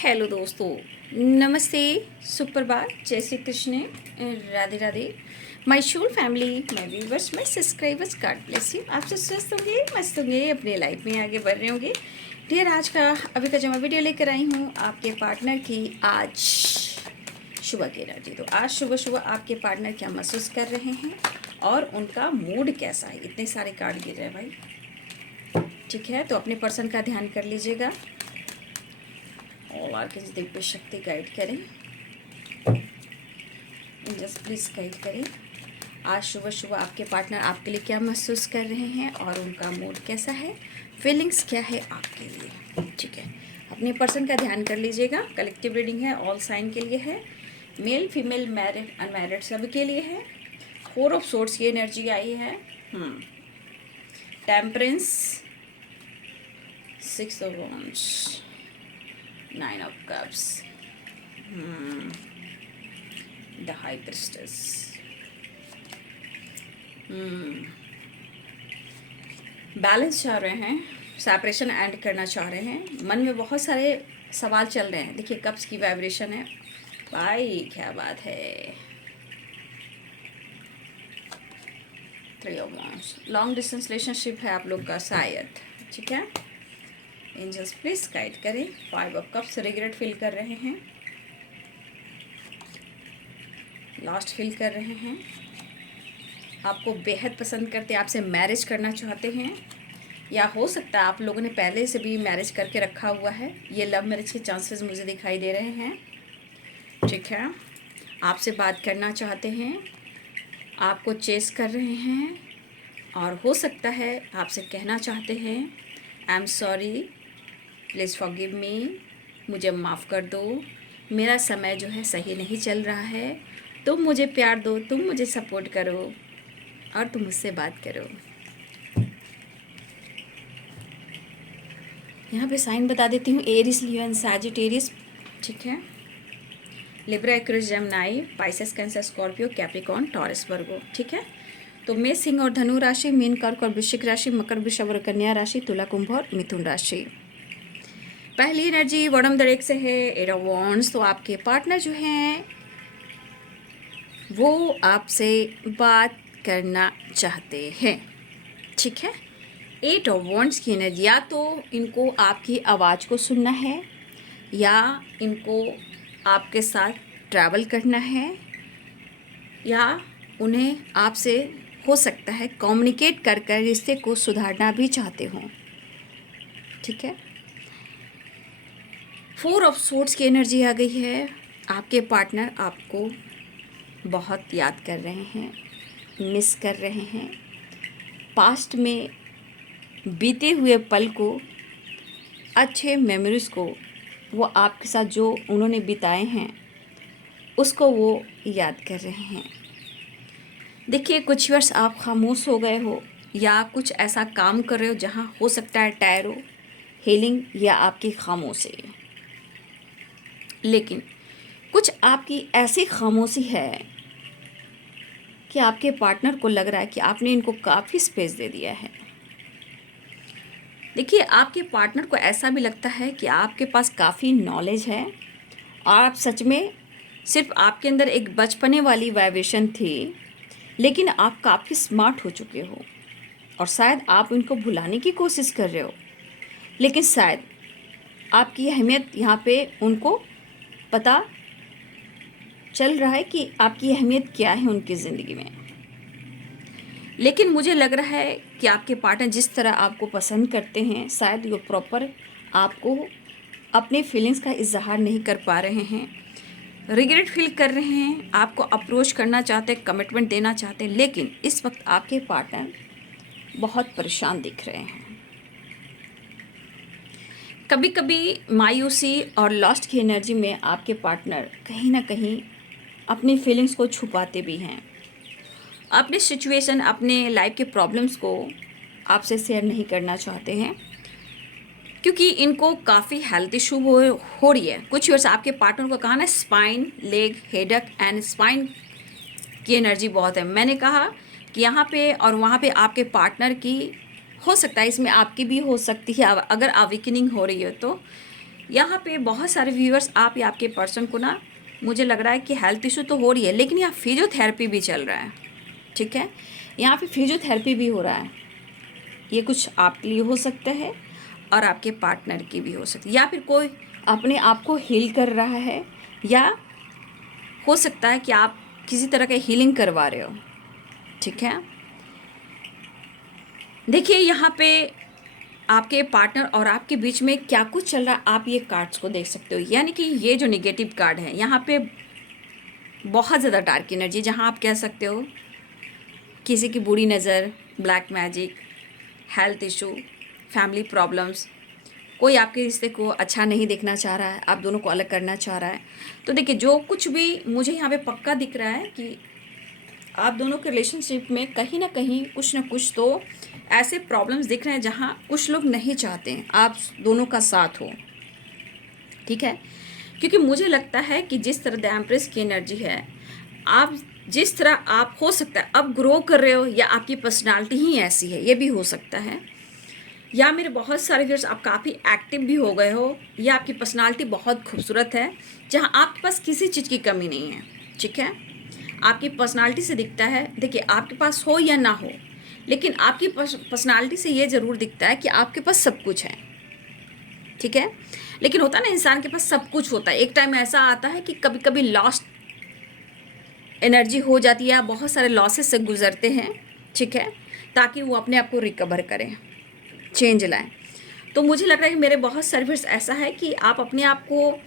Hello दोस्तों, नमस्ते, सुप्रभात, जय Shri Krishna, Radhe Radhe. My Shool family, my viewers, my subscribers, God bless you. आप सब स्वस्थ होंगे, मस्त होंगे, अपने लाइफ में आगे बढ़ रहे होंगे। डियर, आज का अभी का जो मैं वीडियो लेकर आई हूँ आपके पार्टनर की आज सुबह की एनर्जी। तो आज सुबह सुबह आपके पार्टनर क्या महसूस कर रहे हैं और उनका मूड कैसा है। इतने सारे कार्ड गिर रहे हैं भाई, ठीक है। तो अपने पर्सन का ध्यान कर लीजिएगा और आगे दिव्य शक्ति गाइड करें, जस्ट प्लीज गाइड करें। आज सुबह सुबह आपके पार्टनर आपके लिए क्या महसूस कर रहे हैं और उनका मूड कैसा है, फीलिंग्स क्या है आपके लिए, ठीक है। अपने पर्सन का ध्यान कर लीजिएगा। कलेक्टिव रीडिंग है, ऑल साइन के लिए है, मेल फीमेल मैरिड अनमैरिड सभी के लिए है। 4 ऑफ सोर्ट्स की एनर्जी आई है, temperance, 6 of wands, 9 of cups, the high priestess, balance चाह रहे हैं, सेपरेशन एंड करना चाह रहे हैं। मन में बहुत सारे सवाल चल रहे हैं। देखिए कप्स की वाइब्रेशन है भाई, क्या बात है। 3 of wands, long distance relationship है आप लोग का शायद, ठीक है। एंजल्स प्लीज गाइड करें। 5 ऑफ कप्स, रिग्रेट फील कर रहे हैं, लास्ट फील कर रहे हैं, आपको बेहद पसंद करते, आपसे मैरिज करना चाहते हैं, या हो सकता है आप लोगों ने पहले से भी मैरिज करके रखा हुआ है। ये लव मैरिज के चांसेस मुझे दिखाई दे रहे हैं, ठीक है। आपसे बात करना चाहते हैं, आपको चेस कर रहे हैं, और हो सकता है आपसे कहना चाहते हैं I am sorry, please forgive me, मुझे माफ़ कर दो, मेरा समय जो है सही नहीं चल रहा है, तुम मुझे प्यार दो, तुम मुझे सपोर्ट करो और तुम मुझसे बात करो। यहाँ पे साइन बता देती हूँ, एरिस, लियो एंड सैजिटेरियस, ठीक है। Libra, Aquarius, Gemini, Pisces, Cancer, Scorpio, Capricorn, Taurus, Virgo, ठीक है। तो मेष, सिंह और धनु राशि, मीन, कर्क और वृश्चिक राशि, मकर, वृषभ और कन्या राशि, तुला, कुंभ और मिथुन राशि। पहली एनर्जी बॉटम दरेक से है, 8 ऑफ वॉन्ड्स। तो आपके पार्टनर जो हैं वो आपसे बात करना चाहते हैं, ठीक है। 8 ऑफ वॉन्ड्स की एनर्जी, या तो इनको आपकी आवाज़ को सुनना है, या इनको आपके साथ ट्रैवल करना है, या उन्हें आपसे हो सकता है कम्युनिकेट कर कर रिश्ते को सुधारना भी चाहते हों, ठीक है। 4 ऑफ सोर्ड्स की एनर्जी आ गई है। आपके पार्टनर आपको बहुत याद कर रहे हैं, मिस कर रहे हैं। पास्ट में बीते हुए पल को, अच्छे मेमोरीज़ को, वो आपके साथ जो उन्होंने बिताए हैं उसको वो याद कर रहे हैं। देखिए कुछ वर्ष आप खामोश हो गए हो, या कुछ ऐसा काम कर रहे हो जहाँ हो सकता है टैरो, हीलिंग या आपकी खामोशी, लेकिन कुछ आपकी ऐसी खामोशी है कि आपके पार्टनर को लग रहा है कि आपने इनको काफ़ी स्पेस दे दिया है। देखिए आपके पार्टनर को ऐसा भी लगता है कि आपके पास काफ़ी नॉलेज है, और आप सच में सिर्फ आपके अंदर एक बचपने वाली वाइब्रेशन थी, लेकिन आप काफ़ी स्मार्ट हो चुके हो, और शायद आप इनको भुलाने की कोशिश कर रहे हो, लेकिन शायद आपकी अहमियत यहाँ पे उनको पता चल रहा है कि आपकी अहमियत क्या है उनकी ज़िंदगी में। लेकिन मुझे लग रहा है कि आपके पार्टनर जिस तरह आपको पसंद करते हैं, शायद वो प्रॉपर आपको अपने फीलिंग्स का इजहार नहीं कर पा रहे हैं, रिग्रेट फील कर रहे हैं, आपको अप्रोच करना चाहते हैं, कमिटमेंट देना चाहते हैं, लेकिन इस वक्त आपके पार्टनर बहुत परेशान दिख रहे हैं। कभी कभी मायूसी और लॉस्ट की एनर्जी में आपके पार्टनर कहीं ना कहीं अपनी फीलिंग्स को छुपाते भी हैं, अपने सिचुएशन, अपने लाइफ के प्रॉब्लम्स को आपसे शेयर नहीं करना चाहते हैं, क्योंकि इनको काफ़ी हेल्थ इशू हो रही है। कुछ वर्ष आपके पार्टनर को कहा ना, spine, leg, headache and spine की एनर्जी बहुत है। मैंने कहा कि यहाँ पे और वहाँ पे आपके पार्टनर की हो सकता है, इसमें आपकी भी हो सकती है अगर अवेकनिंग हो रही है तो, यहाँ पे बहुत सारे व्यूअर्स, आप या आपके पर्सन को ना, मुझे लग रहा है कि हेल्थ इशू तो हो रही है, लेकिन यहाँ फिजियोथेरेपी भी चल रहा है। ठीक है, यहाँ पे फिजियोथेरेपी भी हो रहा है। ये कुछ आपके लिए हो सकता है और आपके पार्टनर की भी हो सकती है, या फिर कोई अपने आप को हील कर रहा है, या हो सकता है कि आप किसी तरह का हीलिंग करवा रहे हो। ठीक है, देखिए यहाँ पे आपके पार्टनर और आपके बीच में क्या कुछ चल रहा है, आप ये कार्ड्स को देख सकते हो। यानी कि ये जो नेगेटिव कार्ड है, यहाँ पे बहुत ज़्यादा डार्क एनर्जी, जहाँ आप कह सकते हो किसी की बुरी नज़र, black magic, health issue, family problems, कोई आपके रिश्ते को अच्छा नहीं देखना चाह रहा है, आप दोनों को अलग करना चाह रहा है। तो देखिए, जो कुछ भी मुझे यहाँ पे पक्का दिख रहा है कि आप दोनों के रिलेशनशिप में कहीं ना कहीं कुछ ना कुछ तो ऐसे प्रॉब्लम्स दिख रहे हैं जहाँ कुछ लोग नहीं चाहते हैं आप दोनों का साथ हो। ठीक है, क्योंकि मुझे लगता है कि जिस तरह द एम्प्रेस की एनर्जी है, आप जिस तरह, आप हो सकता है अब ग्रो कर रहे हो, या आपकी पर्सनालिटी ही ऐसी है, ये भी हो सकता है। या मेरे बहुत सारे व्यूअर्स, आप काफ़ी एक्टिव भी हो गए हो, या आपकी पर्सनालिटी बहुत खूबसूरत है, जहाँ आपके पास किसी चीज़ की कमी नहीं है। ठीक है, आपकी पर्सनालिटी से दिखता है। देखिए, आपके पास हो या ना हो, लेकिन आपकी पर्सनालिटी से ये ज़रूर दिखता है कि आपके पास सब कुछ है। ठीक है, लेकिन होता है ना, इंसान के पास सब कुछ होता है, एक टाइम ऐसा आता है कि कभी कभी लॉस्ट एनर्जी हो जाती है, बहुत सारे लॉसेस से गुजरते हैं। ठीक है, ताकि वो अपने आप को रिकवर करें, चेंज लाएं। तो मुझे लग रहा है कि मेरे बहुत सर्विस ऐसा है कि आप अपने आप को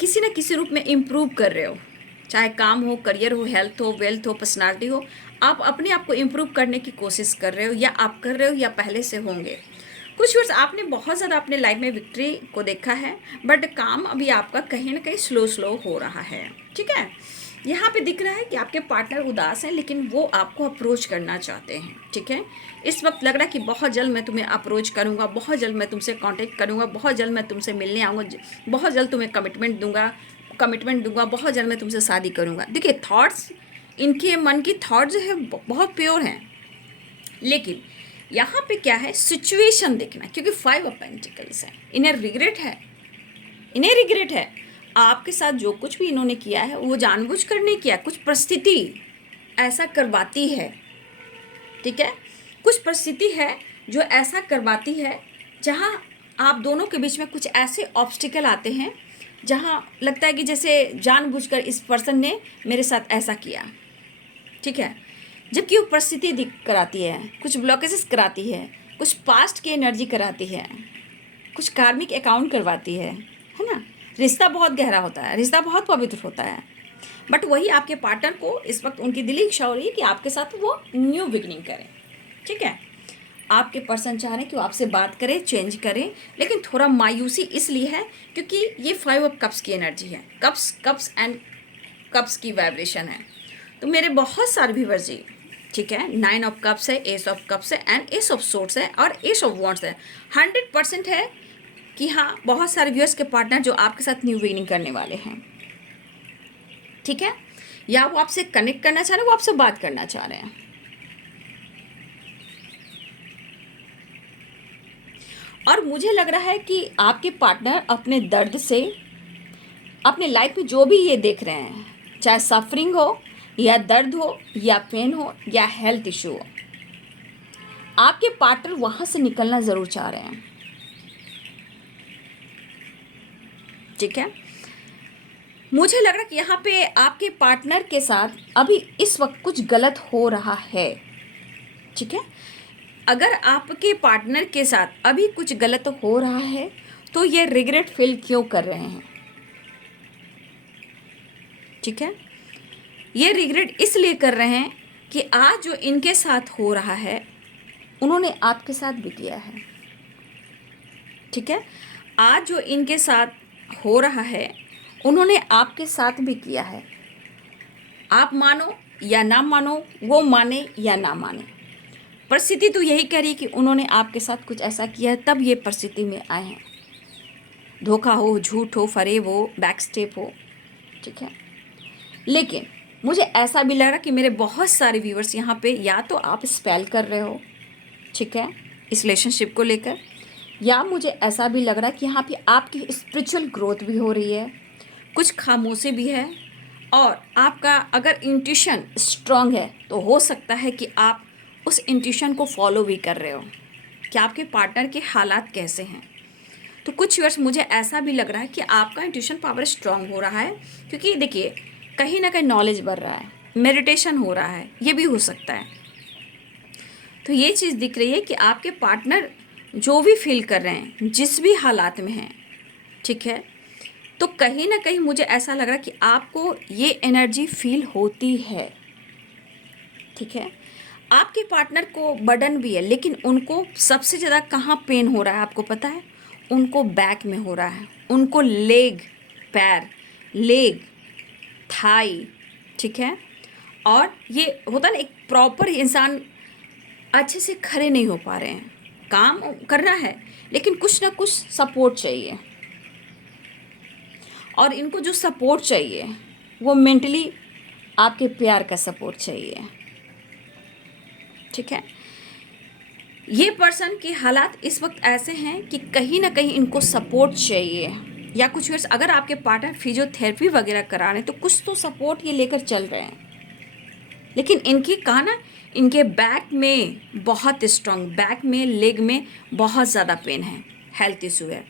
किसी न किसी रूप में इम्प्रूव कर रहे हो, चाहे काम हो, करियर हो, हेल्थ हो, वेल्थ हो, पर्सनालिटी हो, आप अपने आप को इम्प्रूव करने की कोशिश कर रहे हो, या आप कर रहे हो, या पहले से होंगे। कुछ वर्ष आपने बहुत ज़्यादा अपने लाइफ में विक्ट्री को देखा है, बट काम अभी आपका कहीं ना कहीं स्लो हो रहा है। ठीक है, यहाँ पे दिख रहा है कि आपके पार्टनर उदास हैं, लेकिन वो आपको अप्रोच करना चाहते हैं। ठीक है, इस वक्त लग रहा है कि बहुत जल्द मैं तुम्हें अप्रोच करूँगा, बहुत जल्द मैं तुमसे कांटेक्ट करूँगा, बहुत जल्द मैं तुमसे मिलने आऊँगा, बहुत जल्द तुम्हें कमिटमेंट दूंगा, बहुत जल्द मैं तुमसे शादी करूँगा। देखिए, थॉट्स, इनके मन की थॉट जो है बहुत प्योर हैं, लेकिन यहाँ पे क्या है, सिचुएशन देखना, क्योंकि 5 ऑफ पेंटिकल्स है। इन्हें रिग्रेट है आपके साथ जो कुछ भी इन्होंने किया है, वो जानबूझकर नहीं किया, कुछ परिस्थिति ऐसा करवाती है। ठीक है, कुछ परिस्थिति है जो ऐसा करवाती है, जहाँ आप दोनों के बीच में कुछ ऐसे ऑब्स्टिकल आते हैं, जहाँ लगता है कि जैसे जानबूझकर इस पर्सन ने मेरे साथ ऐसा किया। ठीक है, जबकि वो परिस्थिति दिख कराती है, कुछ ब्लॉकेजेस कराती है, कुछ पास्ट की एनर्जी कराती है, कुछ कार्मिक अकाउंट करवाती है ना। रिश्ता बहुत गहरा होता है, रिश्ता बहुत पवित्र होता है, बट वही आपके पार्टनर को इस वक्त उनकी दिली इच्छा हो रही है कि आपके साथ वो न्यू बिगनिंग करें। ठीक है, आपके पर्सन चाह रहे हैं कि वो आपसे बात करें, चेंज करें, लेकिन थोड़ा मायूसी इसलिए है क्योंकि ये 5 ऑफ कप्स की एनर्जी है, कप्स एंड कप्स की वाइब्रेशन है। तो मेरे बहुत सारे व्यूअर्स जी, ठीक है, 9 ऑफ कप्स है, एस ऑफ कप्स है, एंड एस ऑफ सोर्ट्स है, और एस ऑफ वॉन्ड्स है। 100% है कि हाँ, बहुत सारे व्यूअर्स के पार्टनर जो आपके साथ न्यू बिगिनिंग करने वाले हैं। ठीक है, या वो आपसे कनेक्ट करना चाह रहे हैं, वो आपसे बात करना चाह रहे हैं। और मुझे लग रहा है कि आपके पार्टनर अपने दर्द से, अपने लाइफ में जो भी ये देख रहे हैं, चाहे सफरिंग हो, या दर्द हो, या पेन हो, या हेल्थ इशू हो, आपके पार्टनर वहाँ से निकलना ज़रूर चाह रहे हैं। ठीक है, मुझे लग रहा है कि यहाँ पे आपके पार्टनर के साथ अभी इस वक्त कुछ गलत हो रहा है। ठीक है, अगर आपके पार्टनर के साथ अभी कुछ गलत हो रहा है, तो ये रिग्रेट फील क्यों कर रहे हैं? ठीक है, ये रिग्रेट इसलिए कर रहे हैं कि आज जो इनके साथ हो रहा है, उन्होंने आपके साथ भी किया है। ठीक है, आज जो इनके साथ हो रहा है, उन्होंने आपके साथ भी किया है। आप मानो या ना मानो, वो माने या ना माने, परिस्थिति तो यही कह रही है कि उन्होंने आपके साथ कुछ ऐसा किया है, तब ये परिस्थिति में आए हैं। धोखा हो, झूठ हो, फरेब हो, बैकस्टेप हो। ठीक है, लेकिन मुझे ऐसा भी लग रहा कि मेरे बहुत सारे व्यूअर्स यहाँ पे, या तो आप स्पेल कर रहे हो, ठीक है, इस रिलेशनशिप को लेकर, या मुझे ऐसा भी लग रहा है कि यहाँ पे आपकी स्पिरिचुअल ग्रोथ भी हो रही है, कुछ खामोशी भी है, और आपका अगर इंट्यूशन स्ट्रांग है तो हो सकता है कि आप उस इंट्यूशन को फॉलो भी कर रहे हो कि आपके पार्टनर के हालात कैसे हैं। तो कुछ वर्ष मुझे ऐसा भी लग रहा है कि आपका इंट्यूशन पावर स्ट्रांग हो रहा है, क्योंकि देखिए कहीं ना कहीं नॉलेज बढ़ रहा है, मेडिटेशन हो रहा है, ये भी हो सकता है। तो ये चीज़ दिख रही है कि आपके पार्टनर जो भी फील कर रहे हैं, जिस भी हालात में हैं, ठीक है, तो कहीं ना कहीं मुझे ऐसा लग रहा है कि आपको ये एनर्जी फील होती है, ठीक है। आपके पार्टनर को बर्डन भी है, लेकिन उनको सबसे ज़्यादा कहाँ पेन हो रहा है आपको पता है? उनको बैक में हो रहा है, उनको लेग, पैर, लेग, थाई, ठीक है। और ये होता ना, एक प्रॉपर इंसान अच्छे से खड़े नहीं हो पा रहे हैं, काम करना है लेकिन कुछ ना कुछ सपोर्ट चाहिए, और इनको जो सपोर्ट चाहिए वो मेंटली आपके प्यार का सपोर्ट चाहिए, ठीक है। ये पर्सन के हालात इस वक्त ऐसे हैं कि कहीं ना कहीं इनको सपोर्ट चाहिए, या कुछ वर्ष अगर आपके पार्टनर फिजियोथेरेपी वगैरह करा रहे हैं तो कुछ तो सपोर्ट ये लेकर चल रहे हैं। लेकिन इनकी कहा ना, इनके बैक में बहुत स्ट्रांग, बैक में, लेग में बहुत ज़्यादा पेन है, हेल्थ इशू है।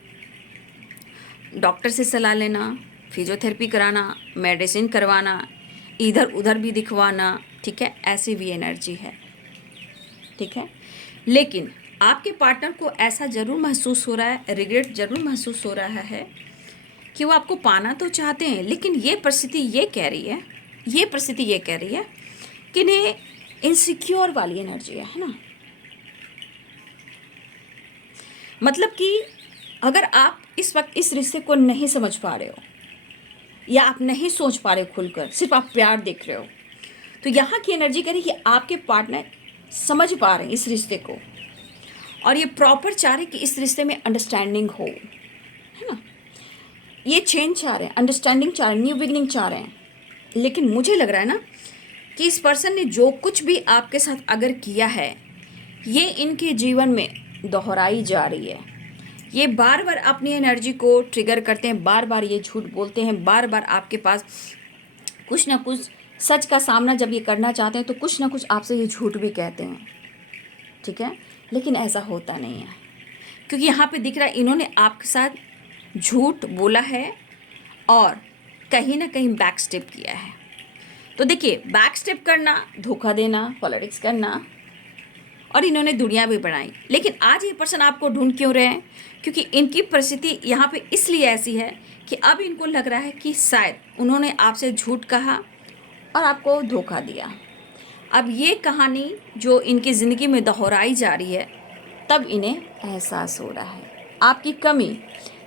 डॉक्टर से सलाह लेना, फिजियोथेरेपी कराना, मेडिसिन करवाना, इधर उधर भी दिखवाना, ठीक है, ऐसी भी एनर्जी है, ठीक है। लेकिन आपके पार्टनर को ऐसा ज़रूर महसूस हो रहा है, रिग्रेट ज़रूर महसूस हो रहा है कि वो आपको पाना तो चाहते हैं, लेकिन ये परिस्थिति ये कह रही है, ये परिस्थिति ये कह रही है कि इन्हें इनसिक्योर वाली एनर्जी है ना। मतलब कि अगर आप इस वक्त इस रिश्ते को नहीं समझ पा रहे हो, या आप नहीं सोच पा रहे हो खुलकर, सिर्फ आप प्यार देख रहे हो, तो यहाँ की एनर्जी कह रही है कि आपके पार्टनर समझ पा रहे हैं इस रिश्ते को, और ये प्रॉपर चाह रहे हैं कि इस रिश्ते में अंडरस्टैंडिंग हो, है ना। ये चेंज चाह रहे हैं, अंडरस्टैंडिंग चाह रहे हैं, न्यू बिगनिंग चाह रहे हैं। लेकिन मुझे लग रहा है ना कि इस पर्सन ने जो कुछ भी आपके साथ अगर किया है, ये इनके जीवन में दोहराई जा रही है। ये बार बार अपनी एनर्जी को ट्रिगर करते हैं, बार बार ये झूठ बोलते हैं, बार बार आपके पास कुछ ना कुछ सच का सामना जब ये करना चाहते हैं तो कुछ ना कुछ आपसे ये झूठ भी कहते हैं, ठीक है। लेकिन ऐसा होता नहीं है, क्योंकि यहाँ पे दिख रहा है इन्होंने आपके साथ झूठ बोला है और कहीं ना कहीं बैक स्टेप किया है। तो देखिए, बैक स्टेप करना, धोखा देना, पॉलिटिक्स करना, और इन्होंने दुनिया भी बनाई। लेकिन आज ये पर्सन आपको ढूंढ क्यों रहे हैं? क्योंकि इनकी परिस्थिति यहाँ पे इसलिए ऐसी है कि अब इनको लग रहा है कि शायद उन्होंने आपसे झूठ कहा और आपको धोखा दिया। अब ये कहानी जो इनकी ज़िंदगी में दोहराई जा रही है, तब इन्हें एहसास हो रहा है आपकी कमी।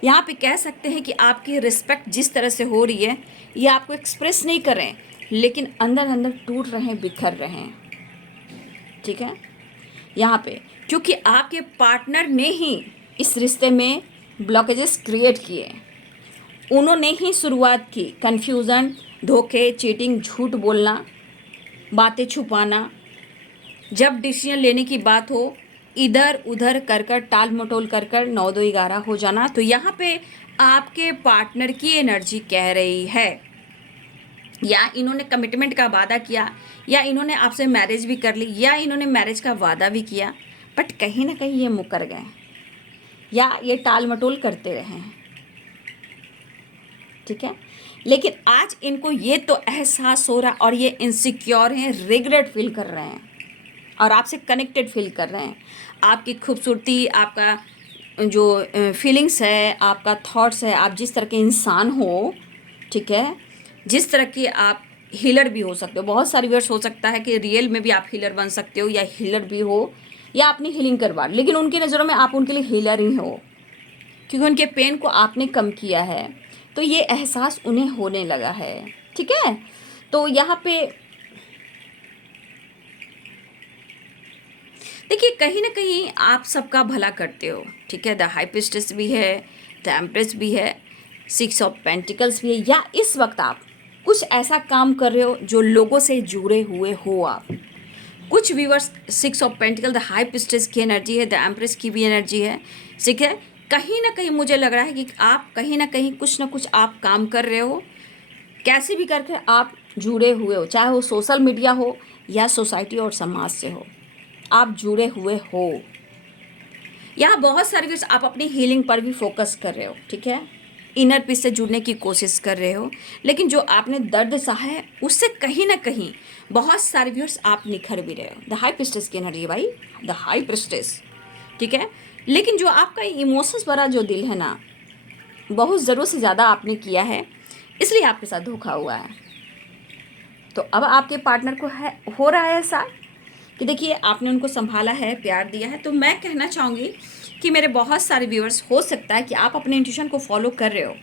यहाँ पे कह सकते हैं कि आपकी रिस्पेक्ट जिस तरह से हो रही है, ये आपको एक्सप्रेस नहीं कर रहे हैं, लेकिन अंदर अंदर टूट रहे हैं, बिखर रहे हैं, ठीक है। यहाँ पे क्योंकि आपके पार्टनर ने ही इस रिश्ते में ब्लॉकेजेस क्रिएट किए, उन्होंने ही शुरुआत की, कन्फ्यूज़न, धोखे, चीटिंग, झूठ बोलना, बातें छुपाना, जब डिसीजन लेने की बात हो इधर उधर कर कर, टाल मटोल कर कर 9 2 11 हो जाना। तो यहाँ पे आपके पार्टनर की एनर्जी कह रही है, या इन्होंने कमिटमेंट का वादा किया, या इन्होंने आपसे मैरिज भी कर ली, या इन्होंने मैरिज का वादा भी किया, बट कहीं ना कहीं ये मुकर गए, या ये टाल मटोल करते रहे, ठीक है। लेकिन आज इनको ये तो एहसास हो रहा, और ये इनसिक्योर हैं, रिग्रेट फील कर रहे हैं, और आपसे कनेक्टेड फील कर रहे हैं। आपकी खूबसूरती, आपका जो फीलिंग्स है, आपका थॉट्स है, आप जिस तरह के इंसान हो, ठीक है, जिस तरह की आप हीलर भी हो सकते हो, बहुत सारी वर्ड्स हो सकता है कि रियल में भी आप हीलर बन सकते हो, या हीलर भी हो, या अपनी हीलिंग करवा, लेकिन उनकी नज़रों में आप उनके लिए हीलर ही हो, क्योंकि उनके पेन को आपने कम किया है। तो ये एहसास उन्हें होने लगा है, ठीक है। तो यहाँ पे देखिए, कहीं ना कहीं आप सबका भला करते हो, ठीक है। द हाई प्रीस्टेस भी है, द एम्प्रेस भी है, 6 ऑफ पेंटिकल्स भी है, या इस वक्त आप कुछ ऐसा काम कर रहे हो जो लोगों से जुड़े हुए हो आप। कुछ viewers 6 of pentacle, the high priestess की एनर्जी है, द एम्प्रेस की भी एनर्जी है, ठीक है। कहीं ना कहीं मुझे लग रहा है कि आप कहीं ना कहीं कुछ ना कुछ आप काम कर रहे हो, कैसे भी करके आप जुड़े हुए हो, चाहे वो सोशल मीडिया हो या सोसाइटी और समाज से हो, आप जुड़े हुए हो। यहाँ बहुत सारे वीडियोस आप अपनी हीलिंग पर भी फोकस कर रहे हो, ठीक है, इनर पीस से जुड़ने की कोशिश कर रहे हो, लेकिन जो आपने दर्द सहा है उससे कहीं ना कहीं बहुत सारे व्यूअर्स आप निखर भी रहे हो। द हाई प्रिस्टेस की एनर्जी है भाई, द हाई प्रिस्टेस, ठीक है। लेकिन जो आपका इमोशंस भरा जो दिल है ना, बहुत ज़रूरत से ज़्यादा आपने किया है, इसलिए आपके साथ धोखा हुआ है। तो अब आपके पार्टनर को है हो रहा है ऐसा कि देखिए आपने उनको संभाला है, प्यार दिया है। तो मैं कहना चाहूँगी कि मेरे बहुत सारे व्यूअर्स, हो सकता है कि आप अपने इंट्यूशन को फॉलो कर रहे हो,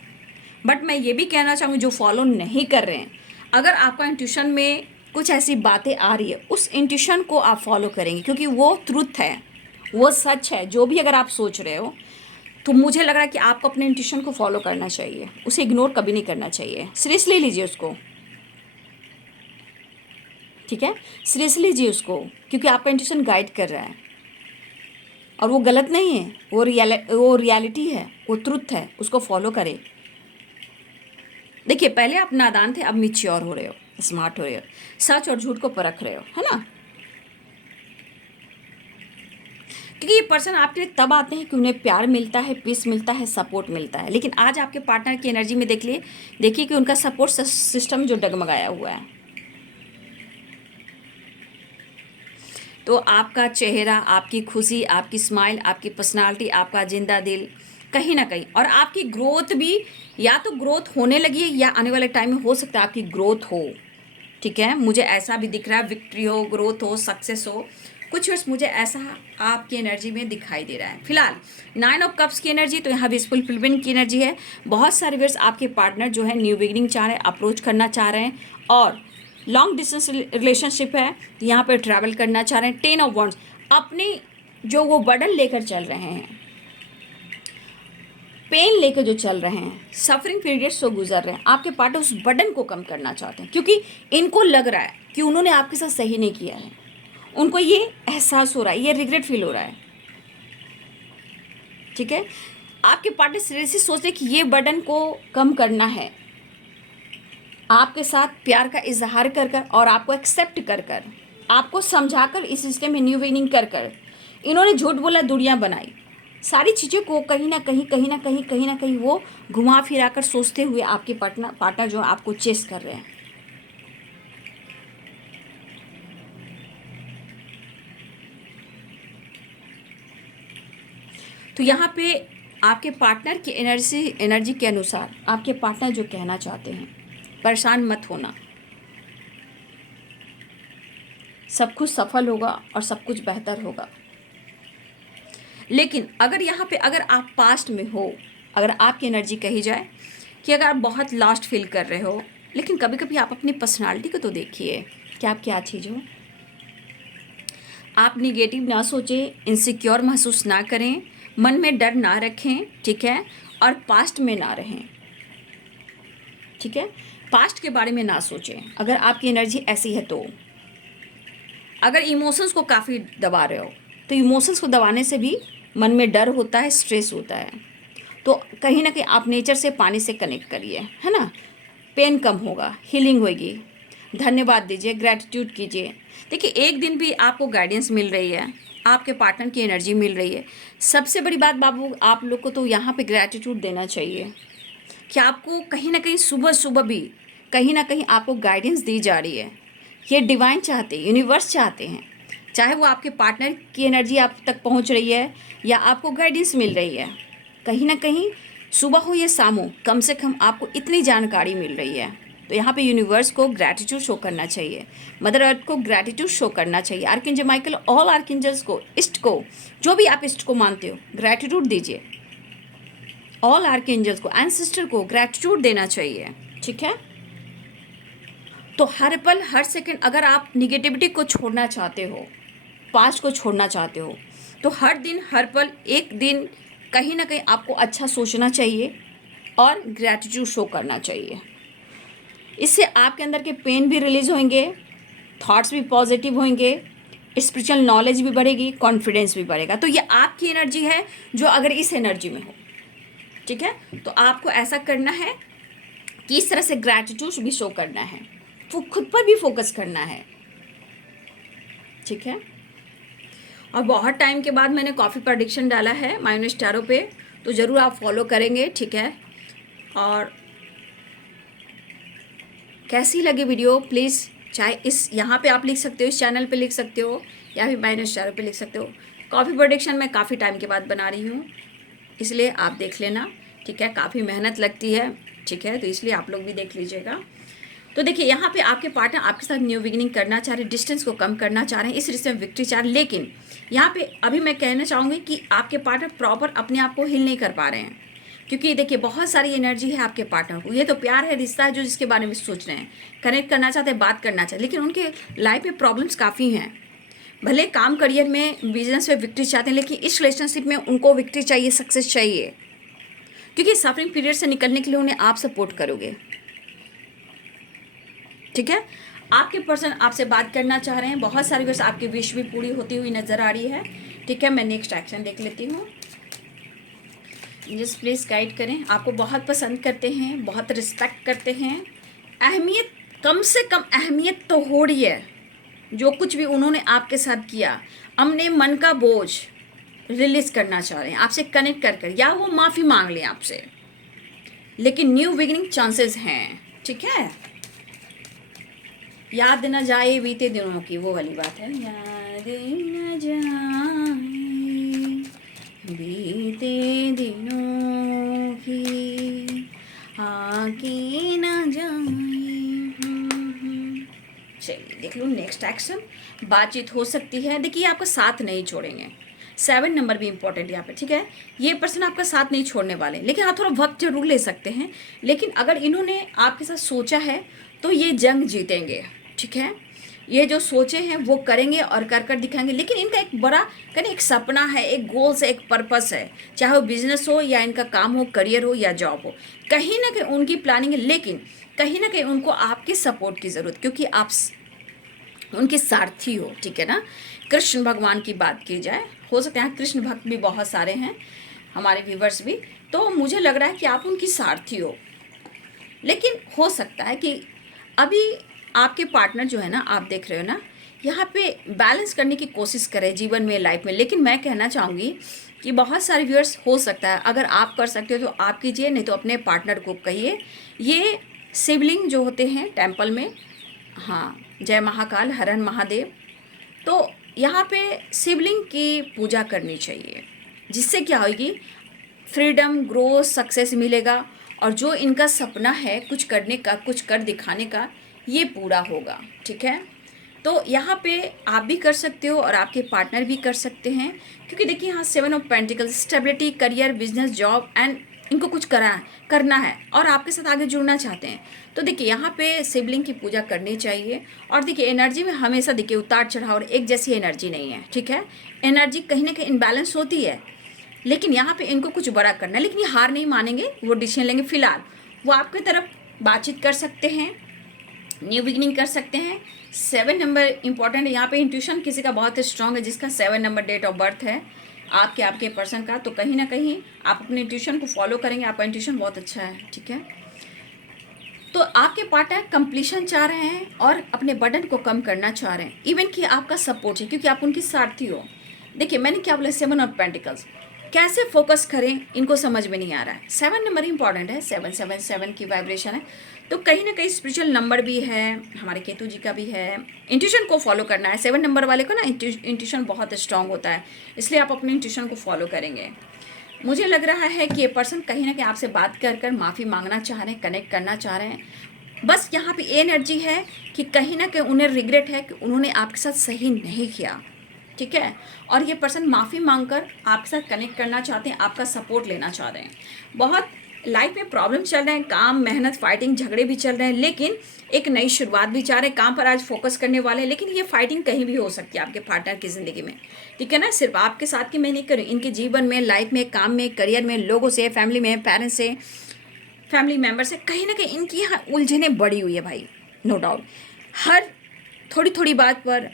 बट मैं ये भी कहना चाहूँगी जो फॉलो नहीं कर रहे हैं, अगर आपका इंट्यूशन में कुछ ऐसी बातें आ रही है, उस इंट्यूशन को आप फॉलो करेंगे, क्योंकि वो ट्रुथ है, वो सच है। जो भी अगर आप सोच रहे हो, तो मुझे लग रहा है कि आपको अपने इंट्यूशन को फॉलो करना चाहिए, उसे इग्नोर कभी नहीं करना चाहिए। सीरियसली लीजिए उसको, ठीक है, सीरियसली लीजिए उसको, क्योंकि आपका इंट्यूशन गाइड कर रहा है और वो गलत नहीं है, वो रियलिटी है, वो ट्रुथ है, उसको फॉलो करें। देखिए पहले आप नादान थे, अब मैच्योर हो रहे हो, स्मार्ट हो रहे हो, सच और झूठ को परख रहे हो, है ना। क्योंकि ये पर्सन आपके लिए तब आते हैं कि उन्हें प्यार मिलता है, पीस मिलता है, सपोर्ट मिलता है। लेकिन आज आपके पार्टनर की एनर्जी में देखिए कि उनका सपोर्ट सिस्टम जो डगमगाया हुआ है। तो आपका चेहरा, आपकी खुशी, आपकी स्माइल, आपकी पर्सनालिटी, आपका जिंदा दिल कहीं ना कहीं, और आपकी ग्रोथ भी, या तो ग्रोथ होने लगी है या आने वाले टाइम में हो सकता है आपकी ग्रोथ हो, ठीक है। मुझे ऐसा भी दिख रहा है, विक्ट्री हो, ग्रोथ हो, सक्सेस हो, कुछ वर्ष मुझे ऐसा आपकी एनर्जी में दिखाई दे रहा है। फिलहाल 9 ऑफ कप्स की एनर्जी, तो यहाँ भी फुलफिलमेंट की एनर्जी है। बहुत सारे वर्ष आपके पार्टनर जो है न्यू बिगिनिंग चाह रहे हैं, अप्रोच करना चाह रहे हैं, और लॉन्ग डिस्टेंस रिलेशनशिप है, यहाँ पर ट्रैवल करना चाह रहे हैं। 10 ऑफ वॉन्ड्स, अपनी जो वो बर्डन लेकर चल रहे हैं, पेन लेकर जो चल रहे हैं, सफरिंग पीरियड्स से गुजर रहे हैं, आपके पार्टनर उस बर्डन को कम करना चाहते हैं, क्योंकि इनको लग रहा है कि उन्होंने आपके साथ सही नहीं किया है। उनको ये एहसास हो रहा है, ये रिग्रेट फील हो रहा है, ठीक है। आपके पार्टनर सीरियसली सोच रहे कि ये बर्डन को कम करना है, आपके साथ प्यार का इजहार कर कर और आपको एक्सेप्ट कर कर, आपको समझा कर, इस रिश्ते में न्यू बिगिनिंग कर कर इन्होंने झूठ बोला, दूरियां बनाई, सारी चीज़ों को कहीं ना कहीं वो घुमा फिरा कर सोचते हुए आपके पार्टनर जो आपको चेस कर रहे हैं। तो यहाँ पे आपके पार्टनर की एनर्जी के अनुसार आपके पार्टनर जो कहना चाहते हैं, परेशान मत होना, सब कुछ सफल होगा और सब कुछ बेहतर होगा। लेकिन अगर यहाँ पे अगर आप पास्ट में हो, अगर आपकी एनर्जी कही जाए कि अगर आप बहुत लॉस्ट फील कर रहे हो, लेकिन कभी कभी आप अपनी पर्सनालिटी को तो देखिए कि आप क्या चीज़ हो। आप निगेटिव ना सोचें, इनसिक्योर महसूस ना करें, मन में डर ना रखें, ठीक है, और पास्ट में ना रहें, ठीक है, पास्ट के बारे में ना सोचें। अगर आपकी एनर्जी ऐसी है तो अगर इमोशंस को काफ़ी दबा रहे हो, तो इमोशंस को दबाने से भी मन में डर होता है, स्ट्रेस होता है। तो कहीं ना कहीं आप नेचर से, पानी से कनेक्ट करिए, है ना, पेन कम होगा, हीलिंग होगी। धन्यवाद दीजिए, ग्रैटिट्यूड कीजिए। देखिए एक दिन भी आपको गाइडेंस मिल रही है, आपके पार्टनर की एनर्जी मिल रही है। सबसे बड़ी बात बाबू, आप लोग को तो यहाँ पे ग्रैटिट्यूड देना चाहिए कि आपको कहीं ना कहीं सुबह सुबह भी कहीं ना कहीं आपको गाइडेंस दी जा रही है। ये डिवाइन चाहते हैं, यूनिवर्स चाहते हैं, चाहे वो आपके पार्टनर की एनर्जी आप तक पहुंच रही है या आपको गाइडेंस मिल रही है, कहीं ना कहीं सुबह हो या शाम हो, कम से कम आपको इतनी जानकारी मिल रही है। तो यहाँ पे यूनिवर्स को ग्रैटिट्यूड शो करना चाहिए, मदर अर्थ को ग्रैटिट्यूड शो करना चाहिए, आर्कएंजल माइकल, ऑल आर्कएंजल्स को, इष्ट को, जो भी आप इष्ट को मानते हो, ग्रैटिट्यूड दीजिए। ऑल आर्कएंजल्स को, एंसेस्टर को ग्रैटिट्यूड देना चाहिए, ठीक है। तो हर पल हर सेकंड अगर आप निगेटिविटी को छोड़ना चाहते हो, पास्ट को छोड़ना चाहते हो, तो हर दिन हर पल एक दिन कहीं ना कहीं आपको अच्छा सोचना चाहिए और ग्रैटिट्यूड शो करना चाहिए। इससे आपके अंदर के पेन भी रिलीज होंगे, थॉट्स भी पॉजिटिव होंगे, स्पिरिचुअल नॉलेज भी बढ़ेगी, कॉन्फिडेंस भी बढ़ेगा। तो ये आपकी एनर्जी है जो अगर इस एनर्जी में हो, ठीक है, तो आपको ऐसा करना है कि इस तरह से ग्रैटिट्यूड भी शो करना है, वो खुद पर भी फोकस करना है, ठीक है। और बहुत टाइम के बाद मैंने कॉफ़ी प्रेडिक्शन डाला है माइनस टैरो पे, तो ज़रूर आप फॉलो करेंगे, ठीक है। और कैसी लगी वीडियो प्लीज़, चाहे इस यहाँ पे आप लिख सकते हो, इस चैनल पे लिख सकते हो, या फिर माइनस टैरो पे लिख सकते हो। कॉफ़ी प्रेडिक्शन मैं काफ़ी टाइम के बाद बना रही हूँ, इसलिए आप देख लेना, ठीक है। काफ़ी मेहनत लगती है, ठीक है, तो इसलिए आप लोग भी देख लीजिएगा। तो देखिए यहाँ पे आपके पार्टनर आपके साथ न्यू बिगिनिंग करना चाह रहे हैं, डिस्टेंस को कम करना चाह रहे हैं, इस रिश्ते में विक्ट्री चाह रहे हैं। लेकिन यहाँ पे अभी मैं कहना चाहूँगी कि आपके पार्टनर प्रॉपर अपने आप को हील नहीं कर पा रहे हैं, क्योंकि देखिए बहुत सारी एनर्जी है आपके पार्टनर को। ये तो प्यार है, रिश्ता है जो जिसके बारे में सोच रहे हैं, कनेक्ट करना चाहते हैं, बात करना चाहते हैं, लेकिन उनके लाइफ में प्रॉब्लम्स काफ़ी हैं। भले काम करियर में बिजनेस में विक्ट्री चाहते हैं, लेकिन इस रिलेशनशिप में उनको विक्ट्री चाहिए, सक्सेस चाहिए, क्योंकि सफरिंग पीरियड से निकलने के लिए उन्हें आप सपोर्ट करोगे, ठीक है। आपके पर्सन आपसे बात करना चाह रहे हैं, बहुत सारी वर्ष आपकी विश भी पूरी होती हुई नजर आ रही है, ठीक है। मैं नेक्स्ट एक्शन देख लेती हूँ, जस्ट प्लीज़ गाइड करें। आपको बहुत पसंद करते हैं, बहुत रिस्पेक्ट करते हैं, अहमियत, कम से कम अहमियत तो हो रही है जो कुछ भी उन्होंने आपके साथ किया। अपने मन का बोझ रिलीज करना चाह रहे हैं, आपसे कनेक्ट कर या वो माफ़ी मांग लें आपसे, लेकिन न्यू बिगिनिंग चांसेस हैं, ठीक है। याद न जाए बीते दिनों की, वो वाली बात है, याद न जाए बीते दिनों की, आगे न जाए। चलिए देख लो नेक्स्ट एक्शन, बातचीत हो सकती है। देखिए आपका साथ नहीं छोड़ेंगे, 7 नंबर भी इंपॉर्टेंट यहाँ पे, ठीक है। ये पर्सन आपका साथ नहीं छोड़ने वाले, लेकिन हाँ थोड़ा वक्त जरूर ले सकते हैं, लेकिन अगर इन्होंने आपके साथ सोचा है तो ये जंग जीतेंगे, ठीक है। ये जो सोचे हैं वो करेंगे और कर दिखाएंगे, लेकिन इनका एक बड़ा कहीं एक सपना है, एक गोल्स है, एक पर्पस है, चाहे वो बिजनेस हो या इनका काम हो, करियर हो या जॉब हो, कहीं ना कहीं उनकी प्लानिंग है, लेकिन कहीं ना कहीं उनको आपके सपोर्ट की ज़रूरत, क्योंकि आप उनके सारथी हो, ठीक है ना। कृष्ण भगवान की बात की जाए, हो सकता है कृष्ण भक्त भी बहुत सारे हैं हमारे व्यूवर्स भी, तो मुझे लग रहा है कि आप उनकी सारथी हो। लेकिन हो सकता है कि अभी आपके पार्टनर जो है ना, आप देख रहे हो ना, यहाँ पे बैलेंस करने की कोशिश करें जीवन में, लाइफ में। लेकिन मैं कहना चाहूँगी कि बहुत सारे व्यूअर्स, हो सकता है अगर आप कर सकते हो तो आप कीजिए, नहीं तो अपने पार्टनर को कहिए। ये शिवलिंग जो होते हैं टेम्पल में, हाँ, जय महाकाल, हर हर महादेव, तो यहाँ पे शिवलिंग की पूजा करनी चाहिए, जिससे क्या होगी, फ्रीडम, ग्रोथ, सक्सेस मिलेगा, और जो इनका सपना है कुछ करने का, कुछ कर दिखाने का, ये पूरा होगा, ठीक है। तो यहाँ पे आप भी कर सकते हो और आपके पार्टनर भी कर सकते हैं, क्योंकि देखिए यहाँ 7 of pentacles, stability, career, business, job, and इनको कुछ करना है और आपके साथ आगे जुड़ना चाहते हैं। तो देखिए यहाँ पे शिवलिंग की पूजा करनी चाहिए। और देखिए एनर्जी में हमेशा देखिए उतार चढ़ाव, और एक जैसी एनर्जी नहीं है, ठीक है। एनर्जी कहीं ना कहीं इनबैलेंस होती है, लेकिन यहाँ पे इनको कुछ बड़ा करना है, लेकिन ये हार नहीं मानेंगे, वो डिसीजन लेंगे। फिलहाल वो आपकी तरफ बातचीत कर सकते हैं, न्यू बिगिनिंग कर सकते हैं। 7 नंबर इंपॉर्टेंट है यहाँ पे। इंट्यूशन किसी का बहुत स्ट्रांग है, जिसका 7 नंबर डेट ऑफ बर्थ है, आपके पर्सन का, तो कहीं ना कहीं आप अपने इंट्यूशन को फॉलो करेंगे, आपका इंट्यूशन बहुत अच्छा है, ठीक है। तो आपके पार्टनर कंप्लीशन चाह रहे हैं और अपने बर्डन को कम करना चाह रहे हैं, इवन कि आपका सपोर्ट है, क्योंकि आप उनकी सारथी हो। देखिए मैंने क्या बोला, 7 ऑफ पेंटिकल्स, कैसे फोकस करें इनको समझ में नहीं आ रहा है। 7 नंबर इंपॉर्टेंट है, 777 की वाइब्रेशन है, तो कहीं ना कहीं स्पिरिचुअल नंबर भी है, हमारे केतु जी का भी है। इंट्यूशन को फॉलो करना है, 7 नंबर वाले को ना इंट्यूशन बहुत स्ट्रांग होता है, इसलिए आप अपने इंट्यूशन को फॉलो करेंगे। मुझे लग रहा है कि ये पर्सन कहीं ना कहीं आपसे बात कर माफ़ी मांगना चाह रहे हैं, कनेक्ट करना चाह रहे हैं। बस यहाँ पे ये एनर्जी है कि कहीं ना कहीं उन्हें रिग्रेट है कि उन्होंने आपके साथ सही नहीं किया, ठीक है। और ये पर्सन माफ़ी मांगकर आपके साथ कनेक्ट करना चाहते हैं, आपका सपोर्ट लेना चाह रहे हैं। बहुत लाइफ में प्रॉब्लम चल रहे हैं, काम, मेहनत, फाइटिंग, झगड़े भी चल रहे हैं, लेकिन एक नई शुरुआत भी चाह रहे हैं, काम पर आज फोकस करने वाले हैं। लेकिन ये फाइटिंग कहीं भी हो सकती है आपके पार्टनर की ज़िंदगी में, ठीक है ना। सिर्फ आपके साथ की मैं नहीं करूँ, इनके जीवन में, लाइफ में, काम में, करियर में, लोगों से, फैमिली में, पेरेंट्स से, फैमिली मेम्बर से, कहीं ना कहीं इनकी यहाँ उलझने बड़ी हुई है भाई, नो डाउट। हर थोड़ी थोड़ी बात पर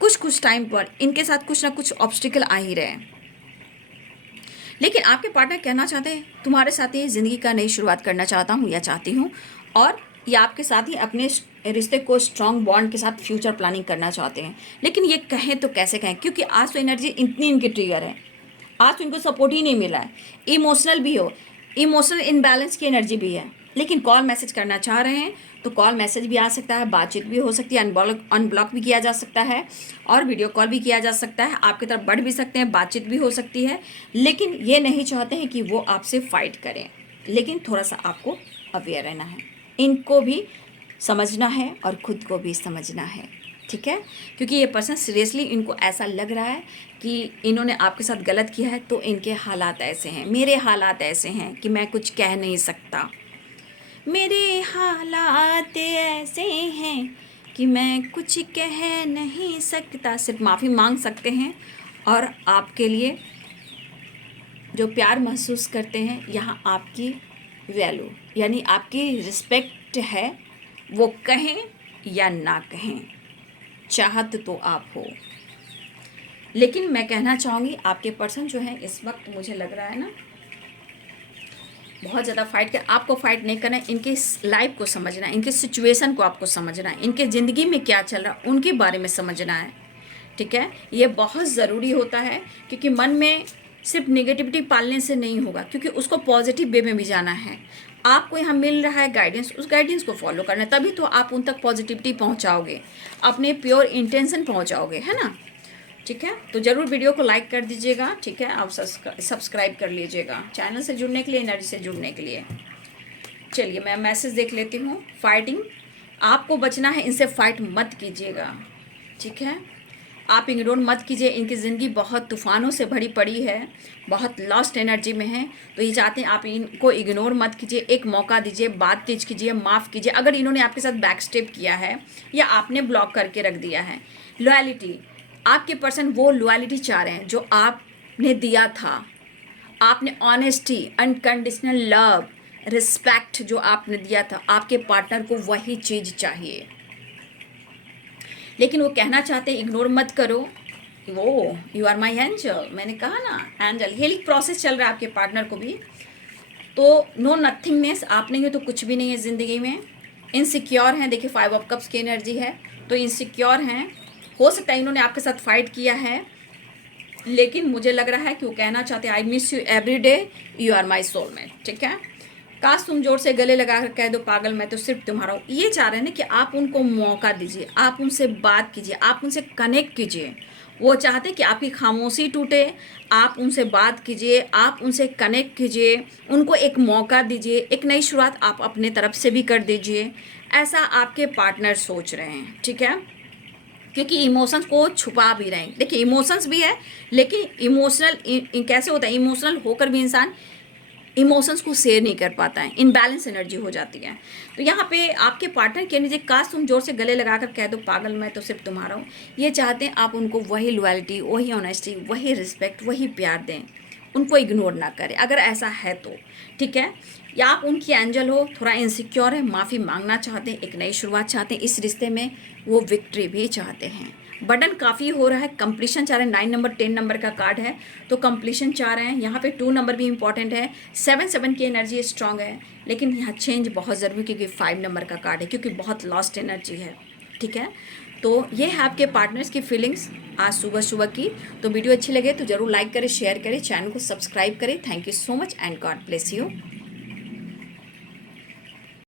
कुछ टाइम पर इनके साथ कुछ ना कुछ ऑब्स्टिकल आ ही रहे हैं, लेकिन आपके पार्टनर कहना चाहते हैं तुम्हारे साथ ही ज़िंदगी का नई शुरुआत करना चाहता हूँ या चाहती हूँ, और ये आपके साथ ही अपने रिश्ते को स्ट्रॉन्ग बॉन्ड के साथ फ्यूचर प्लानिंग करना चाहते हैं। लेकिन ये कहें तो कैसे कहें, क्योंकि आज तो एनर्जी इतनी इनकी ट्रिगर है, आज तो इनको सपोर्ट ही नहीं मिला है। इमोशनल भी हो, इमोशनल इनबैलेंस की एनर्जी भी है, लेकिन कॉल मैसेज करना चाह रहे हैं तो कॉल मैसेज भी आ सकता है, बातचीत भी हो सकती है, अनब्लॉक भी किया जा सकता है और वीडियो कॉल भी किया जा सकता है, आपकी तरफ बढ़ भी सकते हैं, बातचीत भी हो सकती है। लेकिन ये नहीं चाहते हैं कि वो आपसे फाइट करें, लेकिन थोड़ा सा आपको अवेयर रहना है, इनको भी समझना है और ख़ुद को भी समझना है, ठीक है। क्योंकि ये पर्सन सीरियसली इनको ऐसा लग रहा है कि इन्होंने आपके साथ गलत किया है, तो इनके हालात ऐसे हैं, मेरे हालात ऐसे हैं कि मैं कुछ कह नहीं सकता, मेरे हालात ऐसे हैं कि मैं कुछ कह नहीं सकता। सिर्फ माफ़ी मांग सकते हैं और आपके लिए जो प्यार महसूस करते हैं, यहाँ आपकी वैल्यू यानी आपकी रिस्पेक्ट है, वो कहें या ना कहें, चाहत तो आप हो। लेकिन मैं कहना चाहूँगी आपके पर्सन जो है इस वक्त मुझे लग रहा है ना बहुत ज़्यादा फाइट कर, आपको फाइट नहीं करना है, इनके लाइफ को समझना है, इनके सिचुएशन को आपको समझना है, इनके ज़िंदगी में क्या चल रहा है उनके बारे में समझना है, ठीक है। ये बहुत ज़रूरी होता है, क्योंकि मन में सिर्फ नेगेटिविटी पालने से नहीं होगा, क्योंकि उसको पॉजिटिव वे में भी जाना है। आपको यहाँ मिल रहा है गाइडेंस, उस गाइडेंस को फॉलो करना है, तभी तो आप उन तक पॉजिटिविटी पहुँचाओगे, अपने प्योर इंटेंशन पहुँचाओगे, है ना, ठीक है। तो ज़रूर वीडियो को लाइक कर दीजिएगा, ठीक है। आप सब्सक्राइब कर लीजिएगा चैनल से जुड़ने के लिए, एनर्जी से जुड़ने के लिए। चलिए मैं मैसेज देख लेती हूँ। फाइटिंग, आपको बचना है, इनसे फाइट मत कीजिएगा, ठीक है। आप इग्नोर मत कीजिए, इनकी ज़िंदगी बहुत तूफ़ानों से भरी पड़ी है, बहुत लॉस्ट एनर्जी में है, तो ये चाहते हैं आप इनको इग्नोर मत कीजिए, एक मौका दीजिए, बातचीत कीजिए, माफ़ कीजिए अगर इन्होंने आपके साथ बैक स्टेप किया है या आपने ब्लॉक करके रख दिया है। लॉयल्टी, आपके पर्सन वो लॉयल्टी चाह रहे हैं जो आपने दिया था, आपने ऑनेस्टी, अनकंडीशनल लव, रिस्पेक्ट जो आपने दिया था, आपके पार्टनर को वही चीज़ चाहिए। लेकिन वो कहना चाहते हैं इग्नोर मत करो, वो यू आर माई एंजल, मैंने कहा ना एंजल, हीलिंग प्रोसेस चल रहा है आपके पार्टनर को भी। तो नो नथिंगनेस, आप नहीं हो तो कुछ भी नहीं है ज़िंदगी में। इनसिक्योर हैं, देखिए 5 ऑफ कप्स की एनर्जी है, तो इनसिक्योर हैं। हो सकता है इन्होंने आपके साथ फाइट किया है, लेकिन मुझे लग रहा है कि वो कहना चाहते हैं I miss you every day, you are my soulmate, ठीक है। काश तुम जोर से गले लगा कर कह दो पागल मैं तो सिर्फ तुम्हारा हूँ। ये चाह रहे हैं ना कि आप उनको मौका दीजिए, आप उनसे बात कीजिए, आप उनसे कनेक्ट कीजिए। वो चाहते हैं कि आपकी खामोशी टूटे, आप उनसे बात कीजिए, आप उनसे कनेक्ट कीजिए, उनको एक मौका दीजिए, एक नई शुरुआत आप अपने तरफ से भी कर दीजिए। ऐसा आपके पार्टनर सोच रहे हैं, ठीक है, क्योंकि इमोशंस को छुपा भी रहे हैं। देखिए इमोशंस भी है, लेकिन इमोशनल कैसे होता है, इमोशनल होकर भी इंसान इमोशंस को शेयर नहीं कर पाता है, इनबैलेंस एनर्जी हो जाती है। तो यहाँ पे आपके पार्टनर कह लीजिए काश तुम जोर से गले लगाकर कह दो पागल मैं तो सिर्फ तुम्हारा हूँ। ये चाहते हैं आप उनको वही लॉयल्टी, वही ऑनेस्टी, वही रिस्पेक्ट, वही प्यार दें, उनको इग्नोर ना करें अगर ऐसा है तो, ठीक है। या आप उनकी एंजल हो, थोड़ा इनसिक्योर है, माफ़ी मांगना चाहते हैं, एक नई शुरुआत चाहते हैं, इस रिश्ते में वो विक्ट्री भी चाहते हैं। बटन काफ़ी हो रहा है, कंप्लीशन चाह रहे हैं, 9 नंबर 10 नंबर का कार्ड है तो कंप्लीशन चाह रहे हैं। यहाँ पे 2 नंबर भी इंपॉर्टेंट है, 7 की एनर्जी स्ट्रांग है, लेकिन यहाँ चेंज बहुत ज़रूरी क्योंकि 5 नंबर का कार्ड है, क्योंकि बहुत लॉस्ट एनर्जी है, ठीक है। तो ये है आपके पार्टनर्स की फीलिंग्स आज सुबह सुबह की। तो वीडियो अच्छी लगे तो ज़रूर लाइक करें, शेयर करें, चैनल को सब्सक्राइब करें। Thank you so much and God bless you.